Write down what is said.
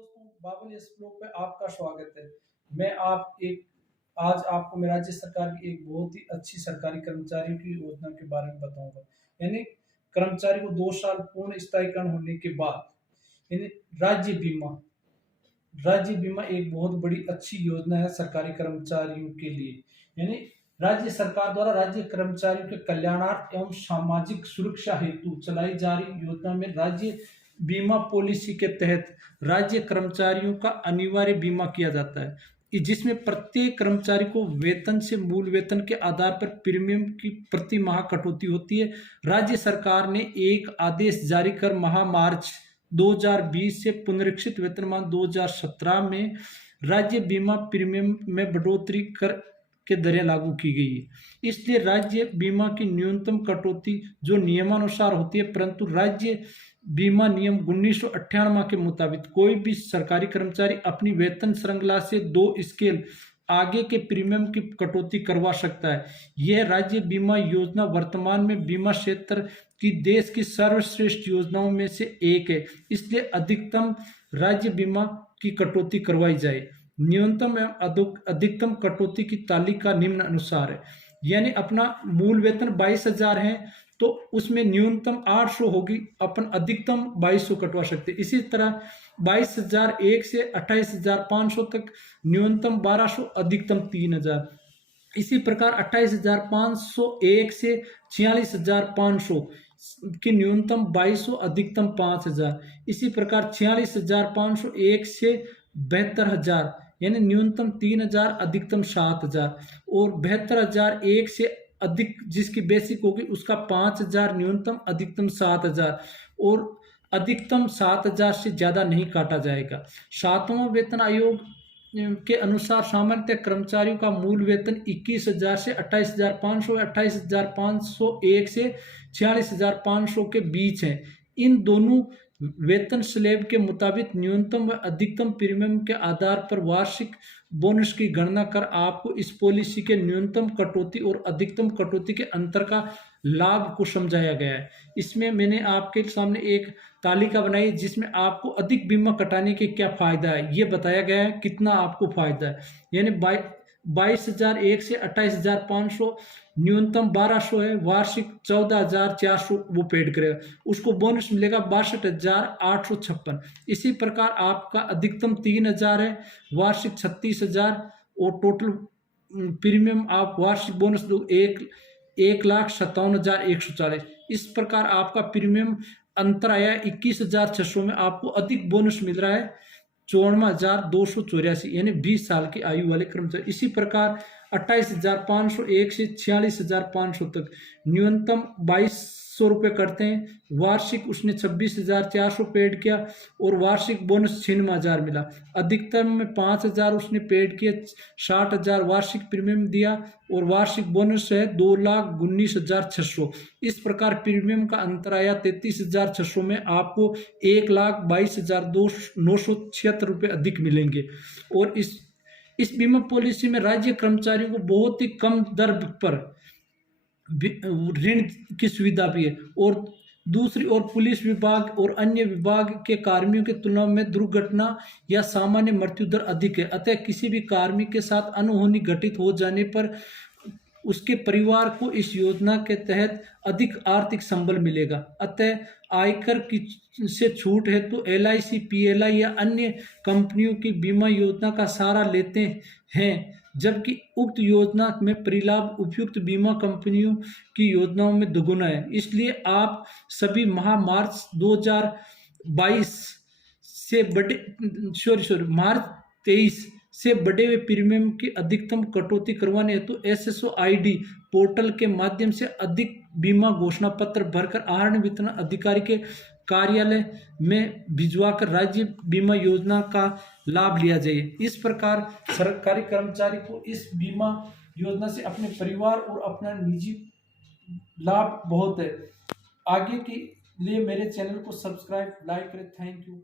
दोस्तों, बाबुल इस ब्लॉग पे आपका स्वागत है। मैं आप एक आज आपको मैं राज्य सरकार की एक बहुत ही अच्छी सरकारी कर्मचारियों की योजना के बारे में बताऊंगा। यानी कर्मचारी को 2 साल पूर्ण स्थायीकरण होने के बाद यानी राज्य बीमा राज्य बीमा एक बहुत बड़ी अच्छी योजना है सरकारी कर्मचारियों के लिए। यानी राज्य सरकार द्वारा राज्य कर्मचारियों के कल्याणार्थ एवं सामाजिक सुरक्षा हेतु चलाई जा रही योजना में राज्य बीमा पॉलिसी के तहत राज्य कर्मचारियों का अनिवार्य बीमा किया जाता है, जिसमें प्रत्येक कर्मचारी को वेतन से मूल वेतन के आधार पर प्रीमियम की प्रति माह कटौती होती है। राज्य सरकार ने एक आदेश जारी कर माह मार्च 2020 से पुनरीक्षित वेतनमान 2017 में राज्य बीमा प्रीमियम में बढ़ोतरी कर के दरें लागू की गई है। इसलिए राज्य बीमा की न्यूनतम कटौती जो नियमानुसार होती है, परंतु राज्य बीमा नियम 1998 के मुताबिक कोई भी सरकारी कर्मचारी अपनी वेतन श्रृंखला से 2 स्केल आगे के प्रीमियम की कटौती करवा सकता है। यह राज्य बीमा योजना वर्तमान में बीमा क्षेत्र की देश की सर्वश्रेष्ठ योजनाओं में से एक है, इसलिए अधिकतम राज्य बीमा की कटौती करवाई जाए। न्यूनतम एवं अधिकतम कटौती की तालिका निम्न अनुसार है। यानी अपना मूल वेतन 22,000 है तो उसमें न्यूनतम 800 होगी, अपन अधिकतम 2200 कटवा सकते। इसी तरह 22,001 से 28,500 तक न्यूनतम 1200, अधिकतम 3,000। इसी प्रकार 28,501 से 46,500 की न्यूनतम 2200, अधिकतम 5,000। इसी प्रकार 46,501 से 72,000 यानी न्यूनतम 3,000, अधिकतम 7,000। और 72,001 से अधिक जिसकी बेसिक होगी उसका 5,000 न्यूनतम, अधिकतम 7,000। और अधिकतम 7,000 से ज़्यादा नहीं काटा जाएगा। 7वां वेतन आयोग के अनुसार सामान्यतः कर्मचारियों का मूल वेतन 21,000 से 28,500, 28,501 से 46,500 के बीच है। इन दोनों वेतन स्लैब के मुताबिक न्यूनतम व अधिकतम प्रीमियम के आधार पर वार्षिक बोनस की गणना कर आपको इस पॉलिसी के न्यूनतम कटौती और अधिकतम कटौती के अंतर का लाभ को समझाया गया है। इसमें मैंने आपके सामने एक तालिका बनाई जिसमें आपको अधिक बीमा कटाने के क्या फायदा है ये बताया गया है, कितना आपको फायदा है। यानी 22,001 से 28,500 न्यूनतम 1200 है, वार्षिक 14,400 वो पेड करेगा, उसको बोनस मिलेगा 62,856। इसी प्रकार आपका अधिकतम 3,000 है, वार्षिक 36,000 और टोटल प्रीमियम आप वार्षिक बोनस दो 1,57,140। इस प्रकार आपका प्रीमियम अंतर आया 21,600 में, आपको अधिक बोनस मिल रहा है 54,284 यानी 20 साल की आयु वाले कर्मचारी। इसी प्रकार 28,501 से 46,500 तक न्यूनतम 2,200 रुपये करते हैं, वार्षिक उसने 26,400 पेड किया और वार्षिक बोनस 96,000 मिला। अधिकतम में 5,000 उसने पेड किया, 60,000 वार्षिक प्रीमियम दिया और वार्षिक बोनस है 2,19,600। इस प्रकार प्रीमियम का अंतर आया 33,600 में, आपको 1,22,976 रुपये अधिक मिलेंगे। और इस बीमा पॉलिसी में राज्य कर्मचारियों को बहुत ही कम दर पर ऋण की सुविधा भी है। और दूसरी ओर पुलिस विभाग और अन्य विभाग के कार्मियों की तुलना में दुर्घटना या सामान्य मृत्यु दर अधिक है, अतः किसी भी कार्मिक के साथ अनहोनी घटित हो जाने पर उसके परिवार को इस योजना के तहत अधिक आर्थिक संबल मिलेगा। अतः आयकर की से छूट है तो LIC, PLI या अन्य कंपनियों की बीमा योजना का सहारा लेते हैं, जबकि उक्त योजना में परिलाभ उपयुक्त बीमा कंपनियों की योजनाओं में दोगुना है। इसलिए आप सभी माह मार्च 2022 से मार्च 23 से बढ़े हुए प्रीमियम की अधिकतम कटौती करवाने हेतु SSO ID पोर्टल के माध्यम से अधिक बीमा घोषणा पत्र भरकर आहरण वितरण अधिकारी के कार्यालय में भिजवाकर राज्य बीमा योजना का लाभ लिया जाए। इस प्रकार सरकारी कर्मचारी को इस बीमा योजना से अपने परिवार और अपना निजी लाभ बहुत है। आगे के लिए मेरे चैनल को सब्सक्राइब, लाइक करें। Thank you.